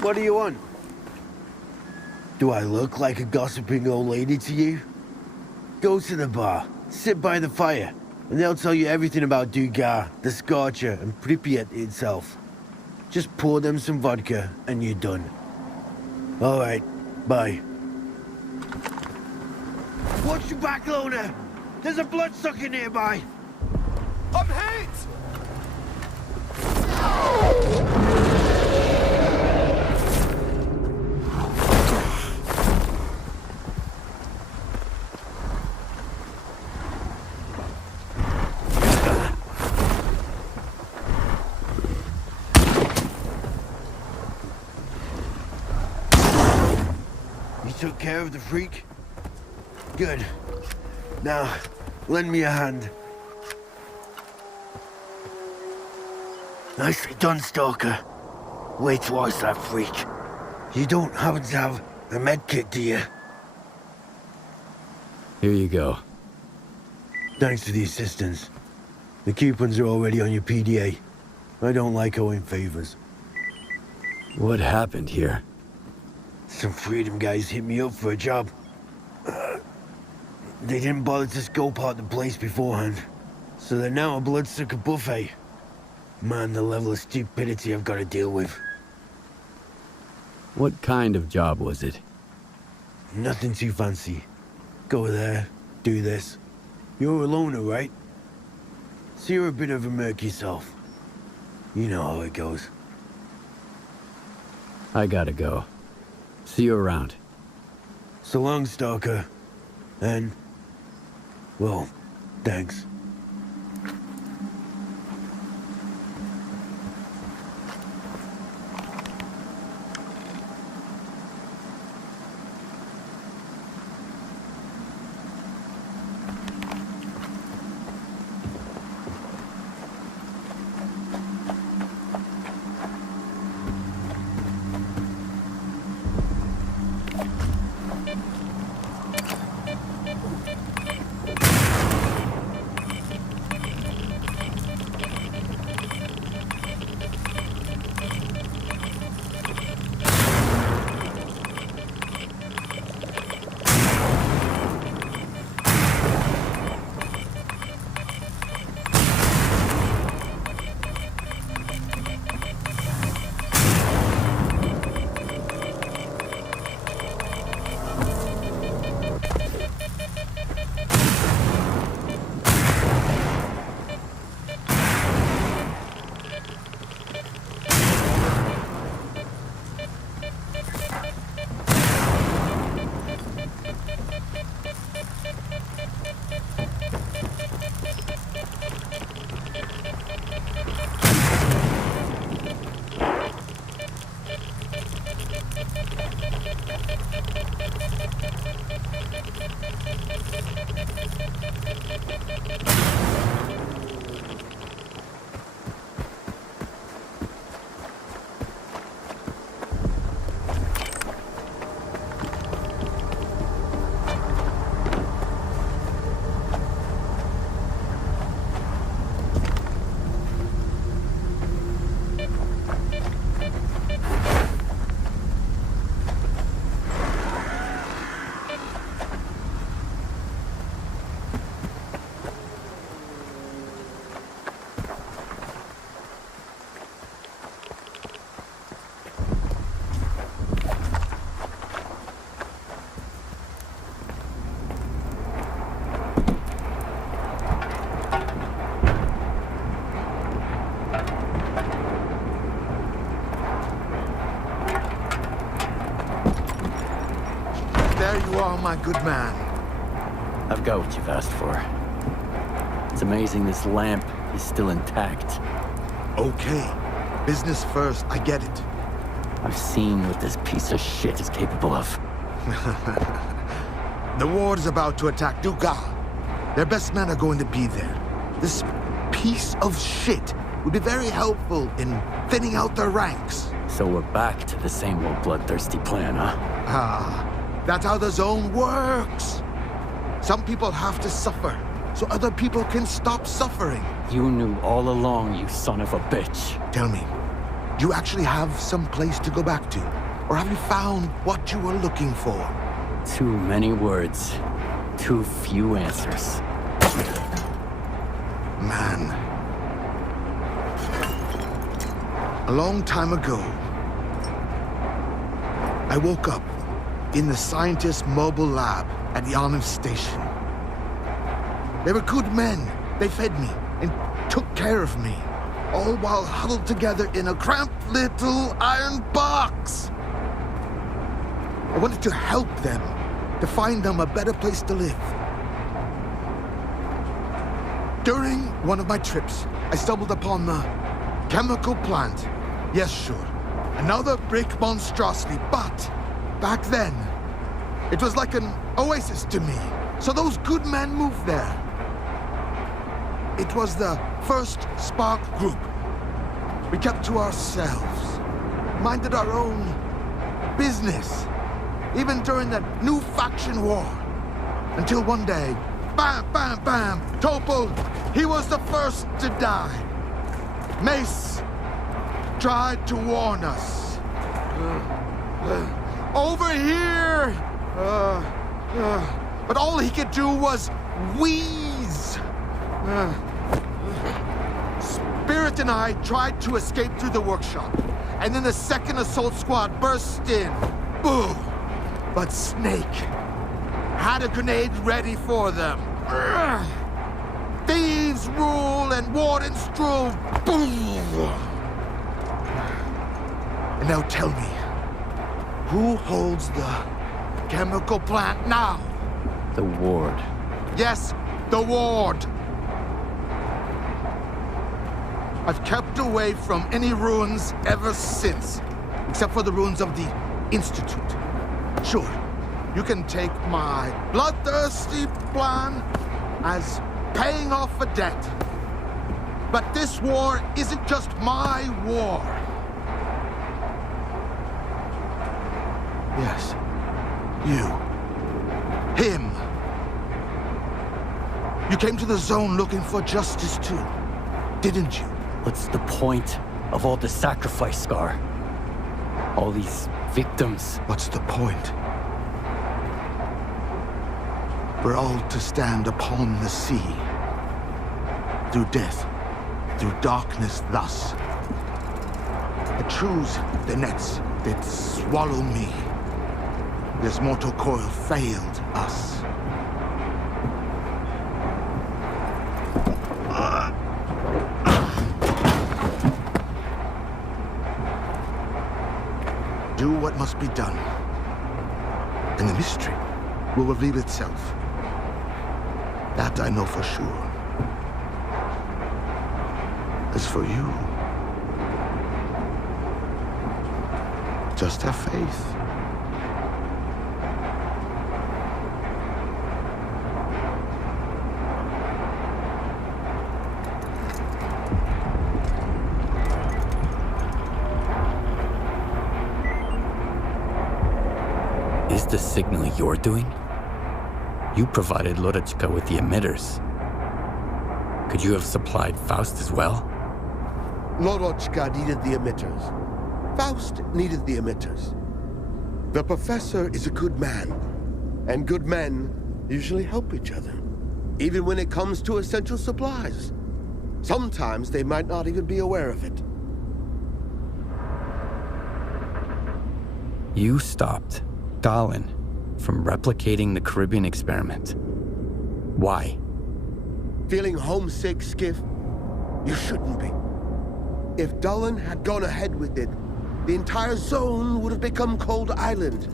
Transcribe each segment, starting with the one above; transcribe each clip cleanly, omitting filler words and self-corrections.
What do you want? Do I look like a gossiping old lady to you? Go to the bar, sit by the fire, and they'll tell you everything about Duga, the Scorcher, and Pripyat itself. Just pour them some vodka, and you're done. All right, bye. Watch your back, Loner! There's a bloodsucker nearby! I'm hit! You took care of the freak? Good. Now, lend me a hand. Nicely done, Stalker. Way towards that freak. You don't happen to have a med kit, do you? Here you go. Thanks for the assistance. The coupons are already on your PDA. I don't like owing favors. What happened here? Some freedom guys hit me up for a job. They didn't bother to scope out the place beforehand. So they're now a bloodsucker buffet. Man, the level of stupidity I've got to deal with. What kind of job was it? Nothing too fancy. Go there, do this. You're a loner, right? So you're a bit of a merc yourself. You know how it goes. I gotta go. See you around. So long, Stalker. And, well, thanks. My good man. I've got what you've asked for. It's amazing this lamp is still intact. Okay. Business first, I get it. I've seen what this piece of shit is capable of. The war is about to attack Duga. Their best men are going to be there. This piece of shit would be very helpful in thinning out their ranks. So we're back to the same old bloodthirsty plan, huh? Ah, that's how the zone works. Some people have to suffer. so other people can stop suffering. You knew all along, you son of a bitch. Tell me, do you actually have some place to go back to? Or have you found what you were looking for? Too many words, too few answers. Man. A long time ago, I woke up in the scientist's mobile lab at Yarnum Station. They were good men. They fed me and took care of me, all while huddled together in a cramped little iron box. I wanted to help them, to find them a better place to live. During one of my trips, I stumbled upon the chemical plant. Yes, sure, another brick monstrosity, but back then, it was like an oasis to me. So those good men moved there. It was the first S.T.A.L.K.E.R group. We kept to ourselves, minded our own business, even during the new faction war. Until one day, bam, bam, bam, Topo, he was the first to die. Mace tried to warn us. Over here! But all he could do was wheeze. Spirit and I tried to escape through the workshop, and then the second assault squad burst in. Boom! But Snake had a grenade ready for them. Thieves rule and wardens rule. Boom! And now tell me, who holds the chemical plant now? The ward. Yes, the ward. I've kept away from any ruins ever since, except for the ruins of the Institute. Sure, you can take my bloodthirsty plan as paying off a debt. But this war isn't just my war. Yes, you. Him. You came to the zone looking for justice too, didn't you? What's the point of all the sacrifice, Scar? All these victims. What's the point? We're all to stand upon the sea. Through death, through darkness thus. I choose the nets that swallow me. This mortal coil failed us. Do what must be done, and the mystery will reveal itself. That I know for sure. As for you, just have faith. Is the signal you're doing? You provided Lorechka with the emitters. Could you have supplied Faust as well? Lorochka needed the emitters. Faust needed the emitters. The professor is a good man, and good men usually help each other, even when it comes to essential supplies. Sometimes they might not even be aware of it. You stopped Dallin from replicating the Caribbean experiment. Why? Feeling homesick, Skiff? You shouldn't be. If Dallin had gone ahead with it, the entire zone would have become Cold Island,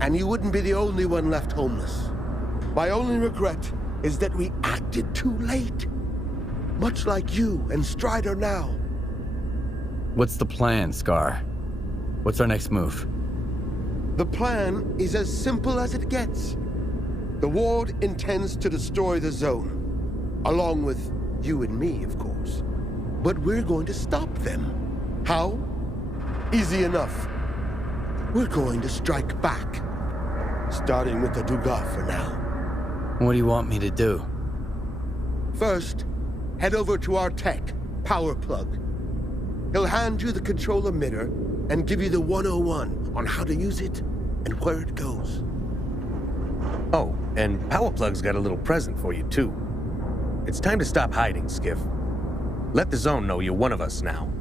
and you wouldn't be the only one left homeless. My only regret is that we acted too late. Much like you and Strider now. What's the plan, Scar? What's our next move? The plan is as simple as it gets. The Ward intends to destroy the zone, along with you and me, of course. But we're going to stop them. How? Easy enough. We're going to strike back, starting with the Duga for now. What do you want me to do? First, head over to our tech, Power Plug. He'll hand you the control emitter and give you the 101 on how to use it and where it goes. Oh, and Power Plug's got a little present for you, too. It's time to stop hiding, Skiff. Let the Zone know you're one of us now.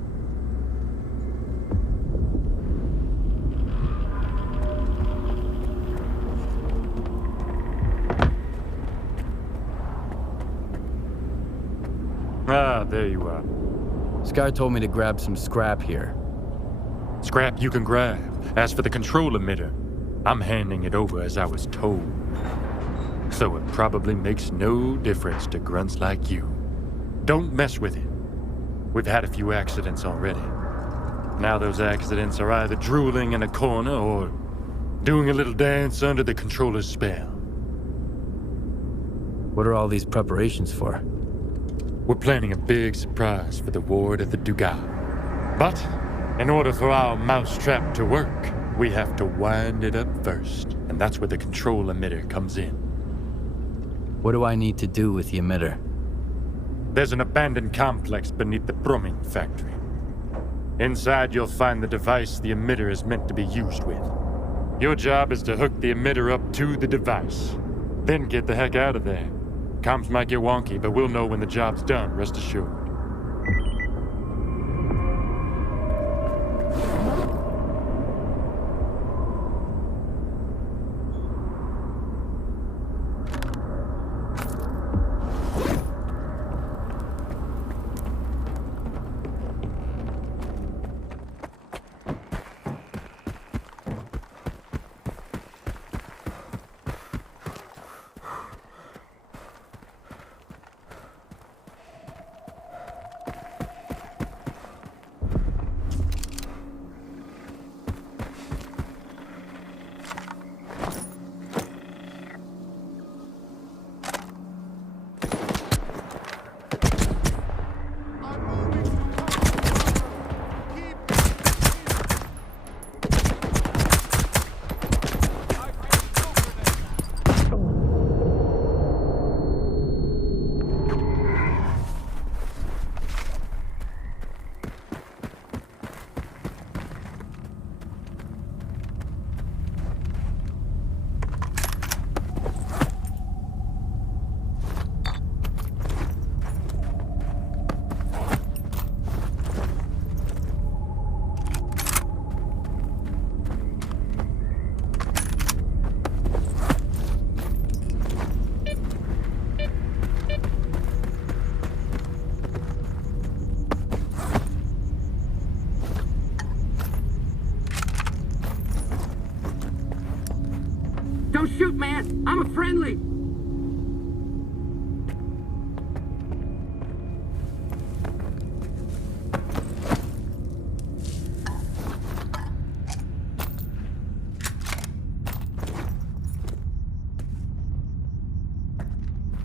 Ah, there you are. Scar told me to grab some scrap here. Scrap you can grab. As for the control emitter, I'm handing it over as I was told. So it probably makes no difference to grunts like you. Don't mess with it. We've had a few accidents already. Now those accidents are either drooling in a corner or doing a little dance under the controller's spell. What are all these preparations for? We're planning a big surprise for the ward of the Duga. But in order for our mousetrap to work, we have to wind it up first. And that's where the control emitter comes in. What do I need to do with the emitter? There's an abandoned complex beneath the Brumming factory. Inside, you'll find the device the emitter is meant to be used with. Your job is to hook the emitter up to the device. Then get the heck out of there. Comms might get wonky, but we'll know when the job's done, rest assured. Don't shoot, man! I'm a friendly!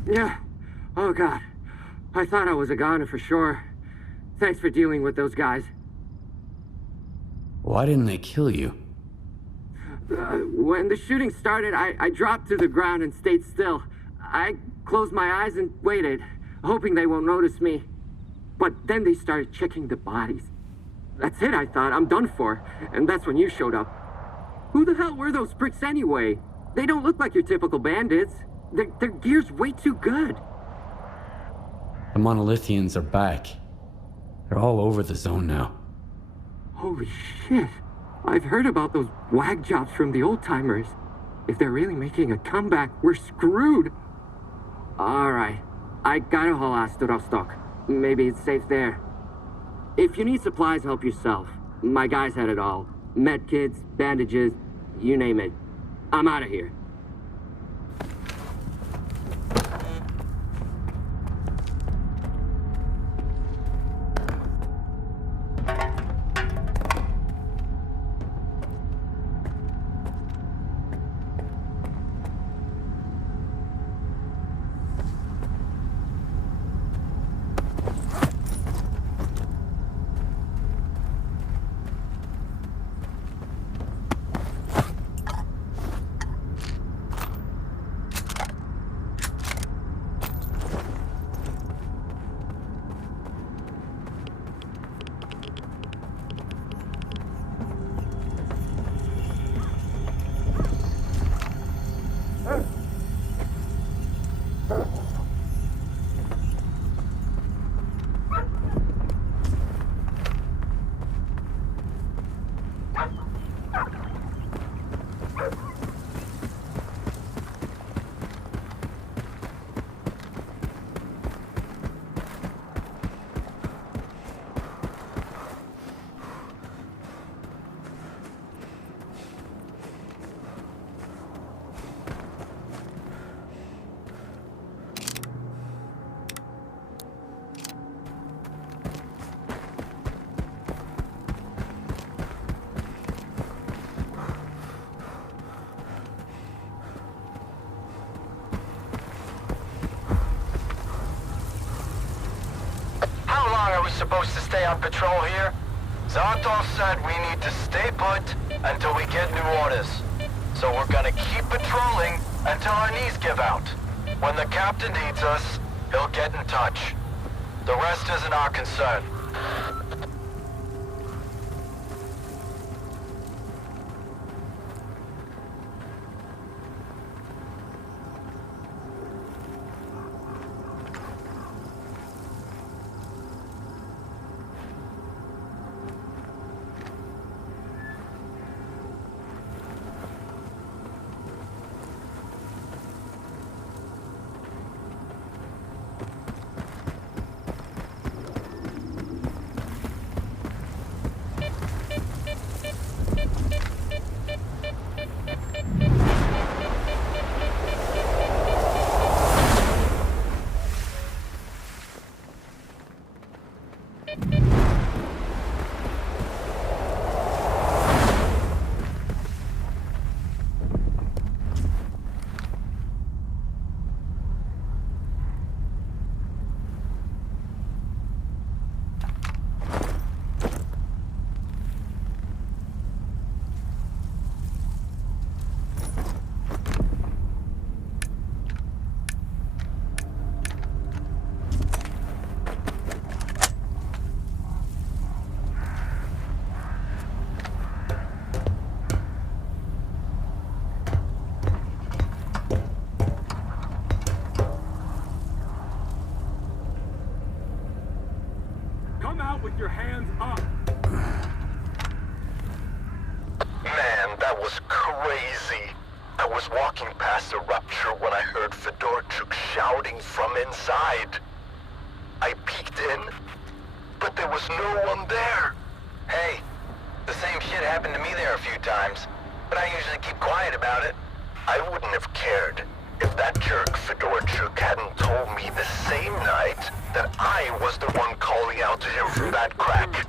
Yeah. Oh, God. I thought I was a goner for sure. Thanks for dealing with those guys. Why didn't they kill you? When the shooting started, I dropped to the ground and stayed still. I closed my eyes and waited, hoping they won't notice me. But then they started checking the bodies. That's it, I thought. I'm done for. And that's when you showed up. Who the hell were those pricks anyway? They don't look like your typical bandits. Their gear's way too good. The Monolithians are back. They're all over the zone now. Holy shit. I've heard about those wag jobs from the old-timers. If they're really making a comeback, we're screwed. All right. I gotta haul ass to Rostock. Maybe it's safe there. If you need supplies, help yourself. My guys had it all. Med kits, bandages, you name it. I'm out of here. supposed to stay on patrol here? Zartov said we need to stay put until we get new orders. So we're gonna keep patrolling until our knees give out. When the captain needs us, he'll get in touch. The rest isn't our concern. Come out with your hands up! Man, that was crazy. I was walking past the rupture when I heard Fedorchuk shouting from inside. I peeked in, but there was no one there. Hey, the same shit happened to me there a few times, but I usually keep quiet about it. I wouldn't have cared if that jerk Fedorchuk hadn't told me the same night that I was the one calling out to him from that crack.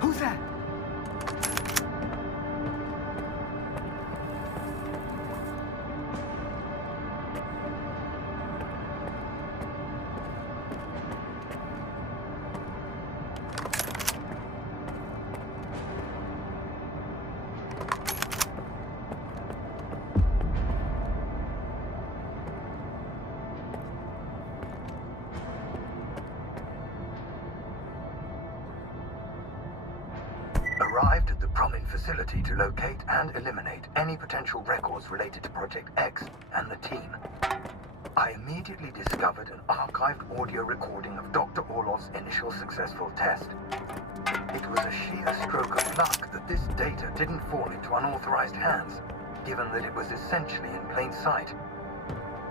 Who's that? Arrived at the Promin facility to locate and eliminate any potential records related to Project X and the team. I immediately discovered an archived audio recording of Dr. Orlov's initial successful test. It was a sheer stroke of luck that this data didn't fall into unauthorized hands, given that it was essentially in plain sight.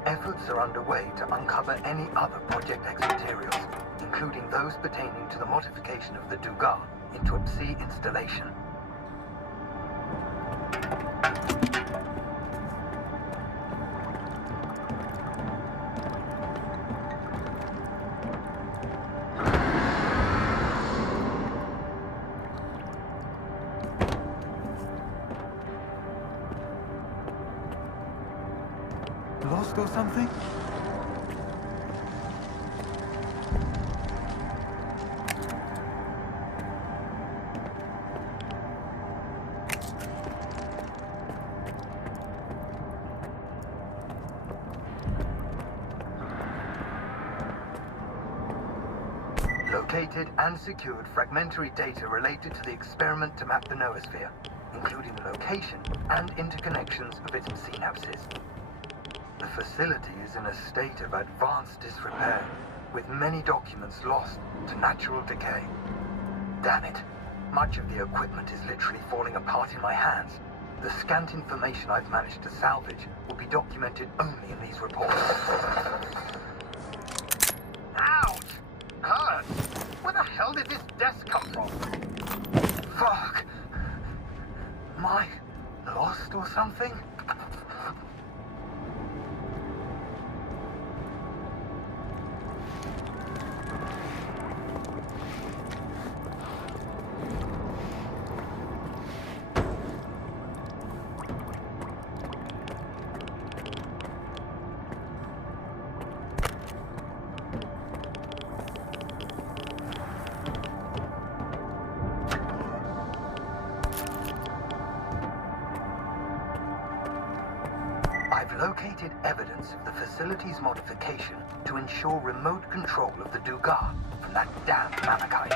Efforts are underway to uncover any other Project X materials, including those pertaining to the modification of the Duga into a Psi installation. Lost or something? Located and secured fragmentary data related to the experiment to map the noosphere, including the location and interconnections of its synapses. The facility is in a state of advanced disrepair, with many documents lost to natural decay. Damn it, much of the equipment is literally falling apart in my hands. The scant information I've managed to salvage will be documented only in these reports. Ouch! Hurts! Where the hell did this desk come from? Fuck! Am I lost or something? I've located evidence of the facility's modification to ensure remote control of the Duga from that damn Malachite.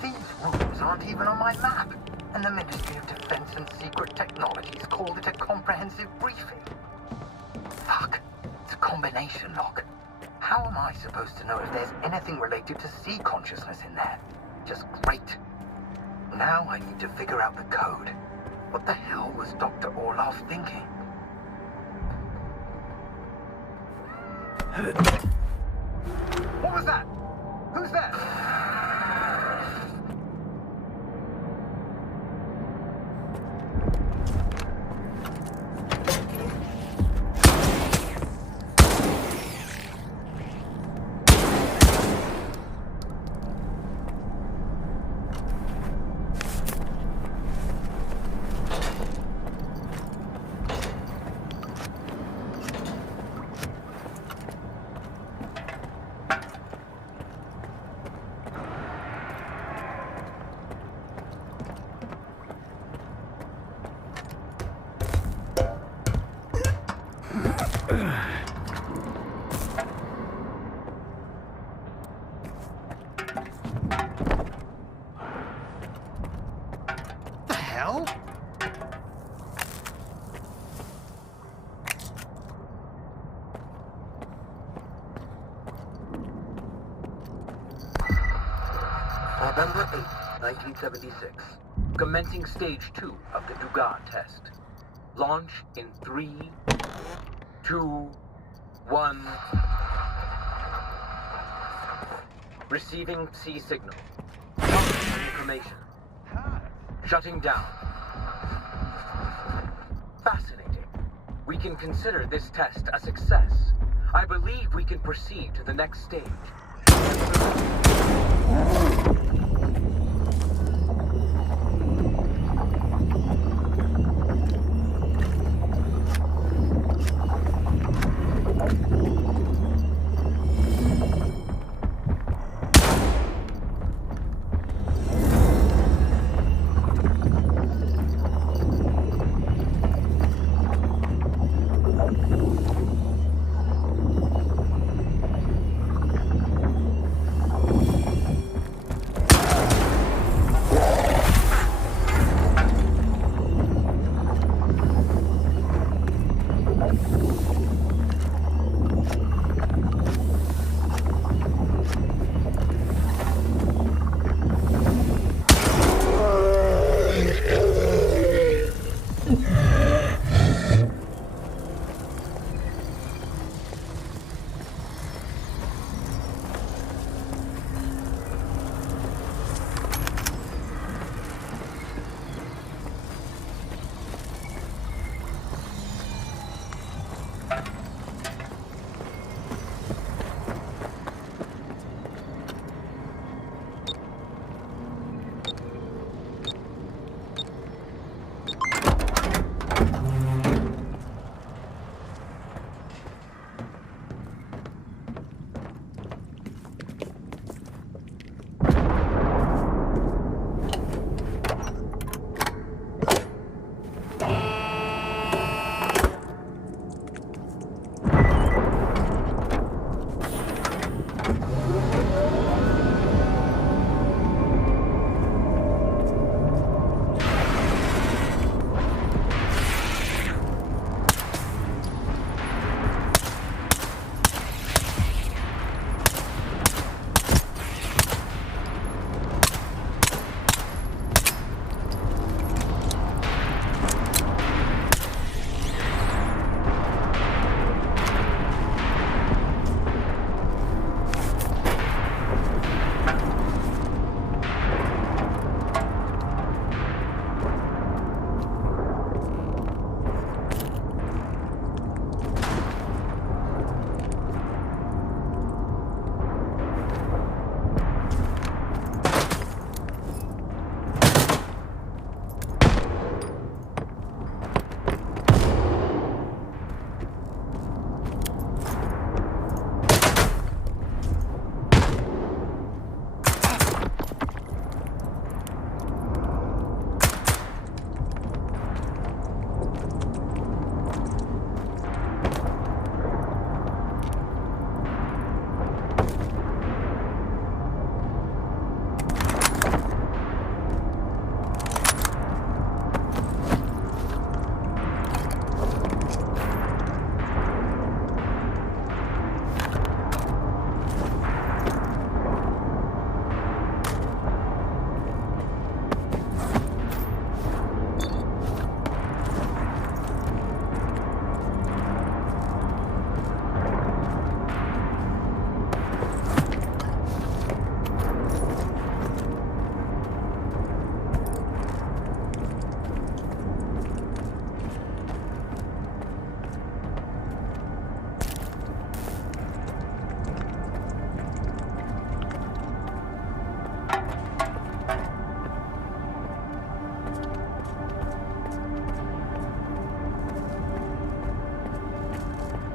These rooms aren't even on my map, and the Ministry of Defense and Secret Technologies called it a comprehensive briefing. Fuck, it's a combination lock. How am I supposed to know if there's anything related to sea consciousness in there? Just great. Now I need to figure out the code. What the hell was Dr. Orlov thinking? What was that? Who's there? The hell? November 8th, 1976. Commencing stage 2 of the Duga test. Launch in 3, 2, 1. Receiving C signal. Information. Shutting down. Fascinating. We can consider this test a success. I believe we can proceed to the next stage.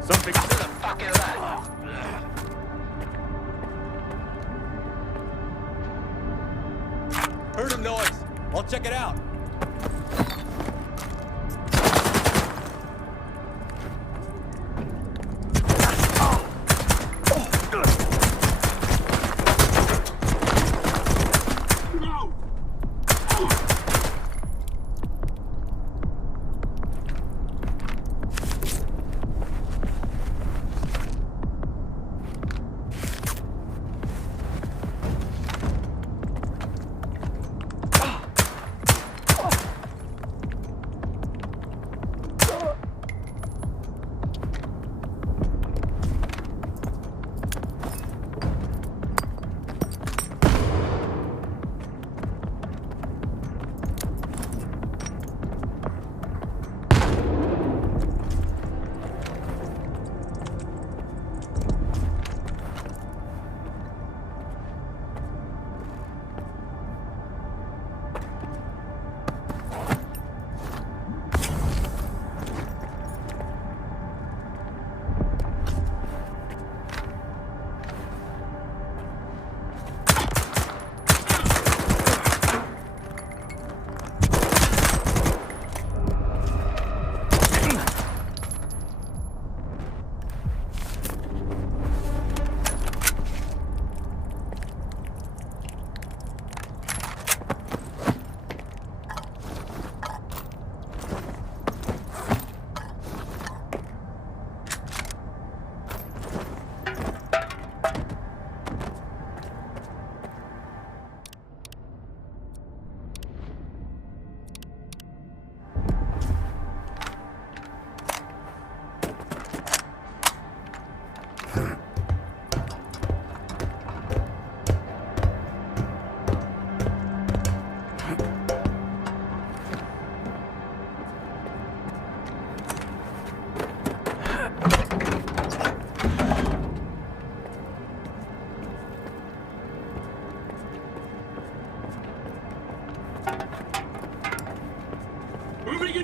Something to the fucking left. Heard a noise. I'll check it out.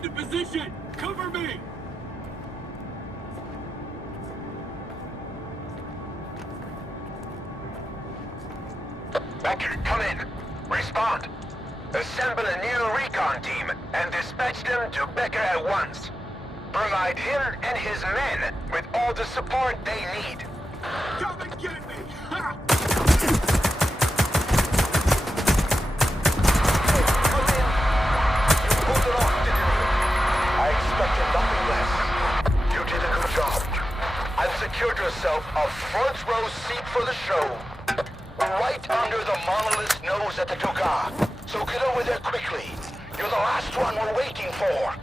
into position! Cover me! Becker, come in. Respond. Assemble a new recon team and dispatch them to Becker at once. Provide him and his men with all the support they need. Come and get me! Ha! Come in. You pulled it off, didn't you? I expected nothing less. You did a good job. I've secured yourself a front row seat for the show. Right under the monolith's nose at the Duga. So get over there quickly. You're the last one we're waiting for.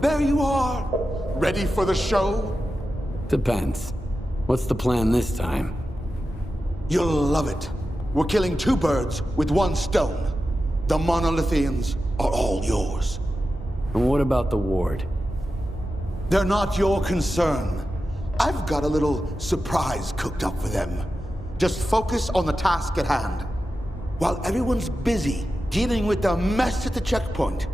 There you are! Ready for the show? Depends. What's the plan this time? You'll love it. We're killing two birds with one stone. The Monolithians are all yours. And what about the ward? They're not your concern. I've got a little surprise cooked up for them. Just focus on the task at hand. While everyone's busy dealing with the mess at the checkpoint,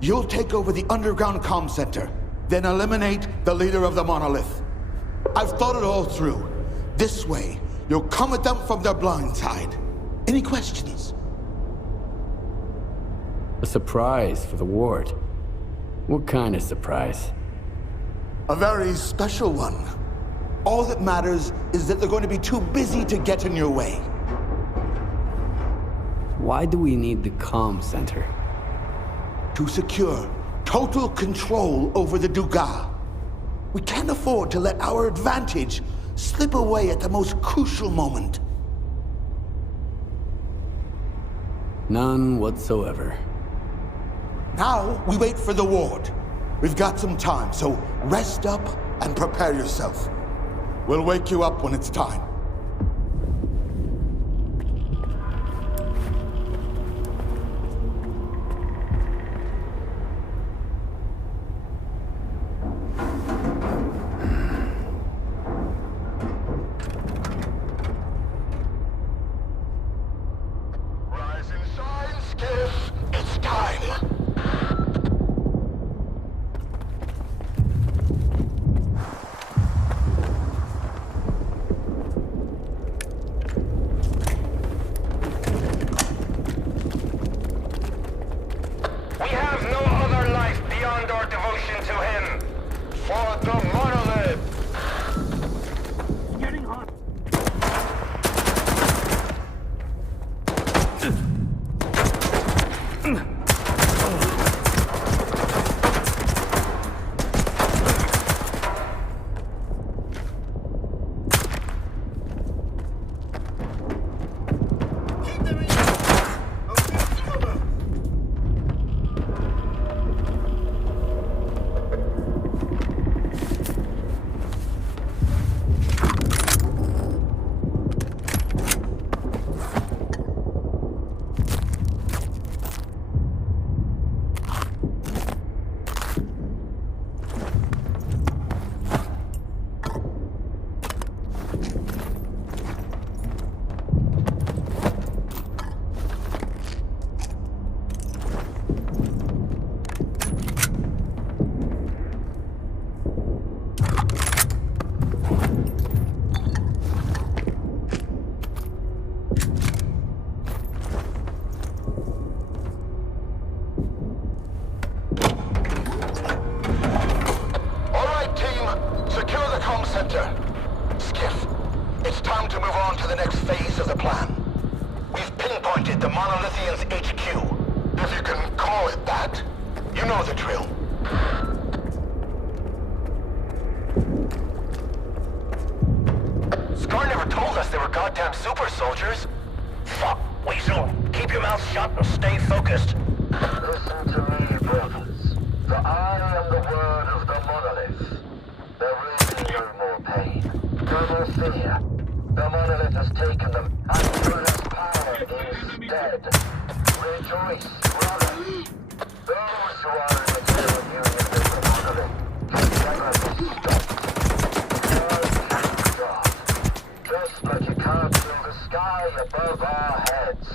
you'll take over the underground comm center, then eliminate the leader of the monolith. I've thought it all through. This way, you'll come at them from their blind side. Any questions? A surprise for the ward. What kind of surprise? A very special one. All that matters is that they're going to be too busy to get in your way. Why do we need the comm center? To secure total control over the Duga. We can't afford to let our advantage slip away at the most crucial moment. None whatsoever. Now we wait for the ward. We've got some time, so rest up and prepare yourself. We'll wake you up when it's time. Time to move on to the next phase of the plan. We've pinpointed the Monolithians' HQ. If you can call it that. You know the drill. S.T.A.L.K.E.R never told us they were goddamn super soldiers. Fuck, Weasel. Keep your mouth shut and stay focused. Listen to me, brothers. For I am the word of the monolith. There will be no more pain, no more fear. The monolith has taken them and given us power instead. Rejoice, brothers. Those who are in material union with the monolith can never be stopped. No, God. Just like you can't feel the sky above our heads.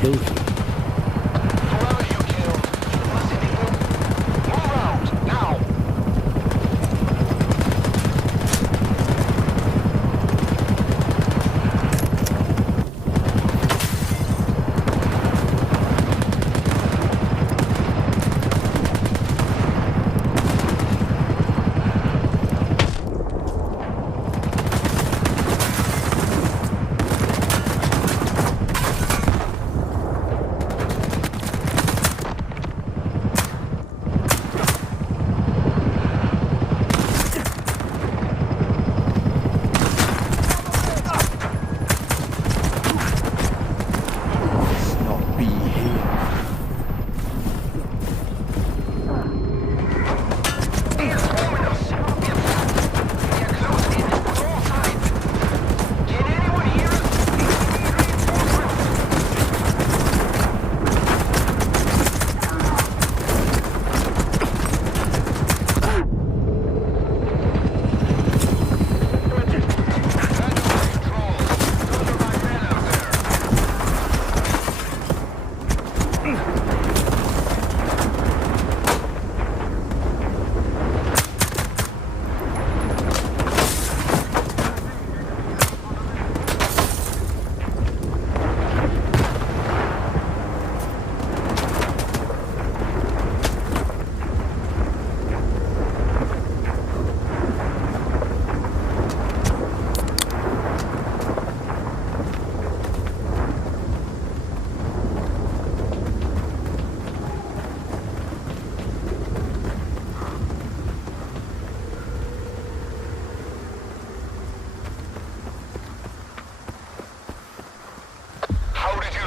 Killed him. Whoever you killed, listen, people. Move out, now!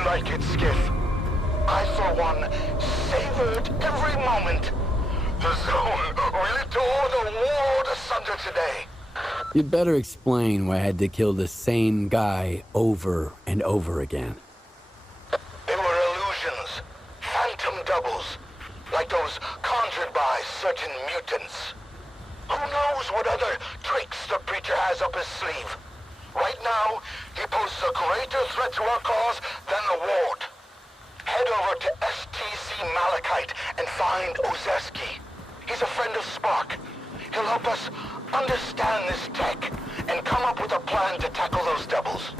Like it, Skiff. I, for one, savored every moment. The zone really tore the world asunder today. You'd better explain why I had to kill the same guy over and over again. They were illusions. Phantom doubles. Like those conjured by certain mutants. Who knows what other tricks the preacher has up his sleeve? Right now, he poses a greater threat to our cause than the Ward. Head over to S.T.A.L.K.E.R and find Ozeski. He's a friend of Spark. He'll help us understand this tech and come up with a plan to tackle those doubles.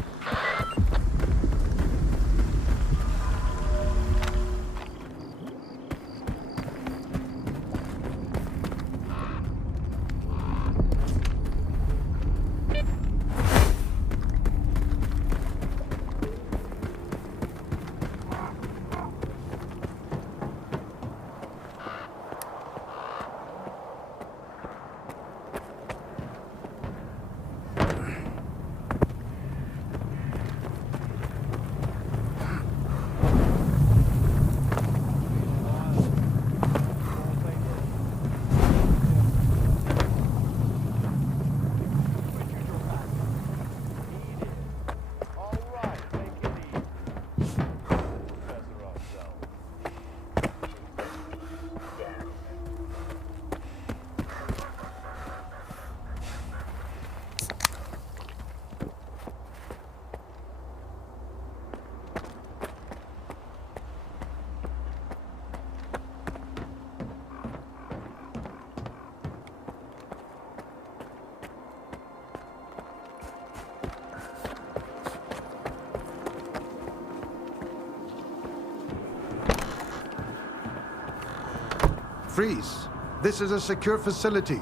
Freeze. This is a secure facility.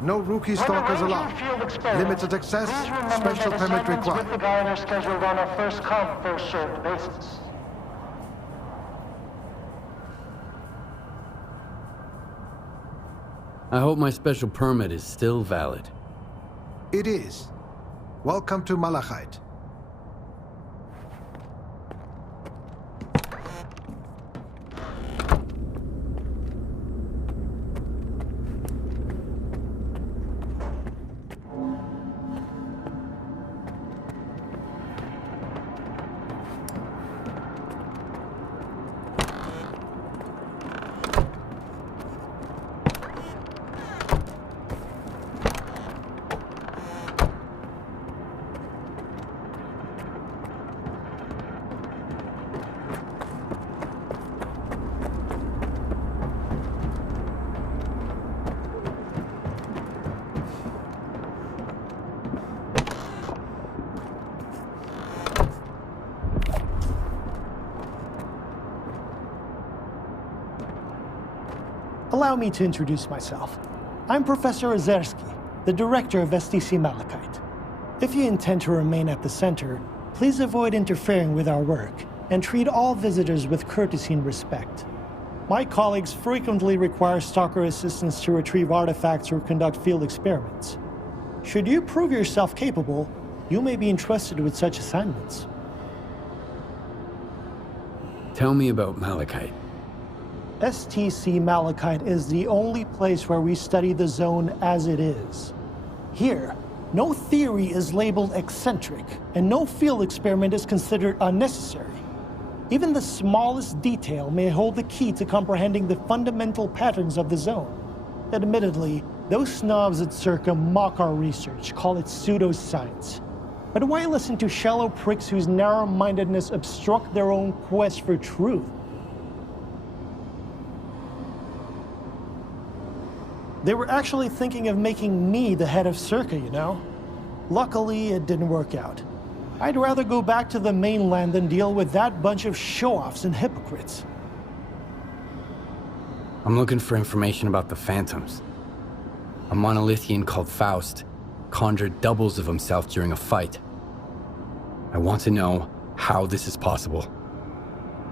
No rookie stalkers allowed. Limited access, special permit required. With the guide are scheduled on a first-come, first-served basis. I hope my special permit is still valid. It is. Welcome to Malachite. Allow me to introduce myself. I'm Professor S.T.A.L.K.E.R, the director of SDC Malachite. If you intend to remain at the center, please avoid interfering with our work and treat all visitors with courtesy and respect. My colleagues frequently require stalker assistance to retrieve artifacts or conduct field experiments. Should you prove yourself capable, you may be entrusted with such assignments. Tell me about Malachite. STC Malachite is the only place where we study the zone as it is. Here, no theory is labeled eccentric, and no field experiment is considered unnecessary. Even the smallest detail may hold the key to comprehending the fundamental patterns of the zone. Admittedly, those snobs at S.T.A.L.K.E.R mock our research, call it pseudoscience. But why listen to shallow pricks whose narrow-mindedness obstruct their own quest for truth? They were actually thinking of making me the head of S.T.A.L.K.E.R, you know? Luckily, it didn't work out. I'd rather go back to the mainland than deal with that bunch of show-offs and hypocrites. I'm looking for information about the Phantoms. A monolithian called Faust conjured doubles of himself during a fight. I want to know how this is possible.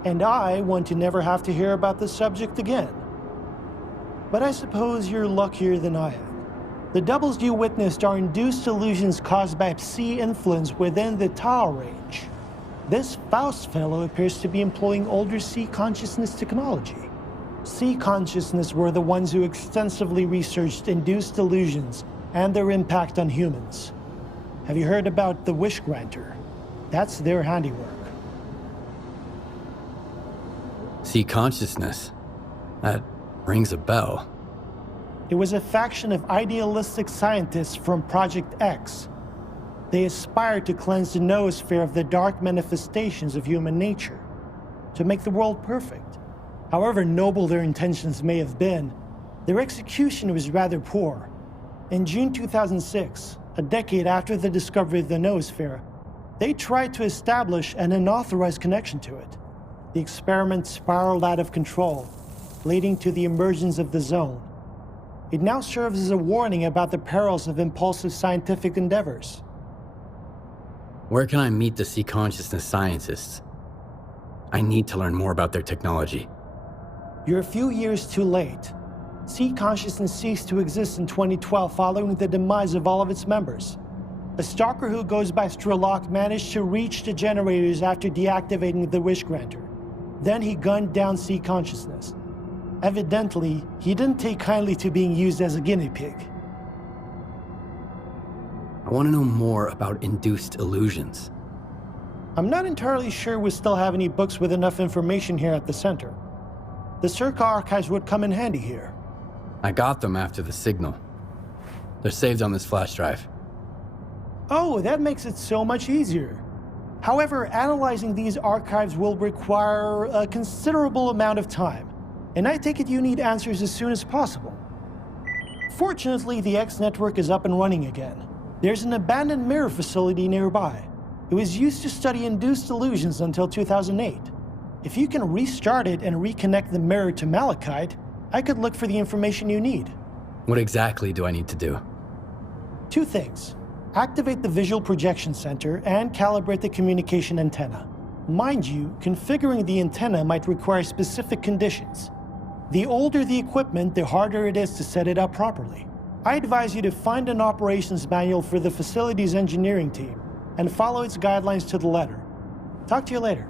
And I want to never have to hear about this subject again. But I suppose you're luckier than I am. The doubles you witnessed are induced illusions caused by psi influence within the Tau range. This Faust fellow appears to be employing older psi consciousness technology. Psi consciousness were the ones who extensively researched induced illusions and their impact on humans. Have you heard about the Wish Granter? That's their handiwork. Psi consciousness? That rings a bell. It was a faction of idealistic scientists from Project X. They aspired to cleanse the noosphere of the dark manifestations of human nature, to make the world perfect. However noble their intentions may have been, their execution was rather poor. In June 2006, a decade after the discovery of the noosphere, they tried to establish an unauthorized connection to it. The experiment spiraled out of control, leading to the emergence of the zone. It now serves as a warning about the perils of impulsive scientific endeavors. Where can I meet the Psi consciousness scientists? I need to learn more about their technology. You're a few years too late. Psi consciousness ceased to exist in 2012 following the demise of all of its members. A stalker who goes by S.T.A.L.K.E.R managed to reach the generators after deactivating the Wish Granter. Then he gunned down Psi consciousness. Evidently, he didn't take kindly to being used as a guinea pig. I want to know more about induced illusions. I'm not entirely sure we still have any books with enough information here at the center. The S.T.A.L.K.E.R archives would come in handy here. I got them after the signal. They're saved on this flash drive. Oh, that makes it so much easier. However, analyzing these archives will require a considerable amount of time, and I take it you need answers as soon as possible. Fortunately, the X network is up and running again. There's an abandoned mirror facility nearby. It was used to study induced illusions until 2008. If you can restart it and reconnect the mirror to Malachite, I could look for the information you need. What exactly do I need to do? 2 things. Activate the visual projection center and calibrate the communication antenna. Mind you, configuring the antenna might require specific conditions. The older the equipment, the harder it is to set it up properly. I advise you to find an operations manual for the facility's engineering team and follow its guidelines to the letter. Talk to you later.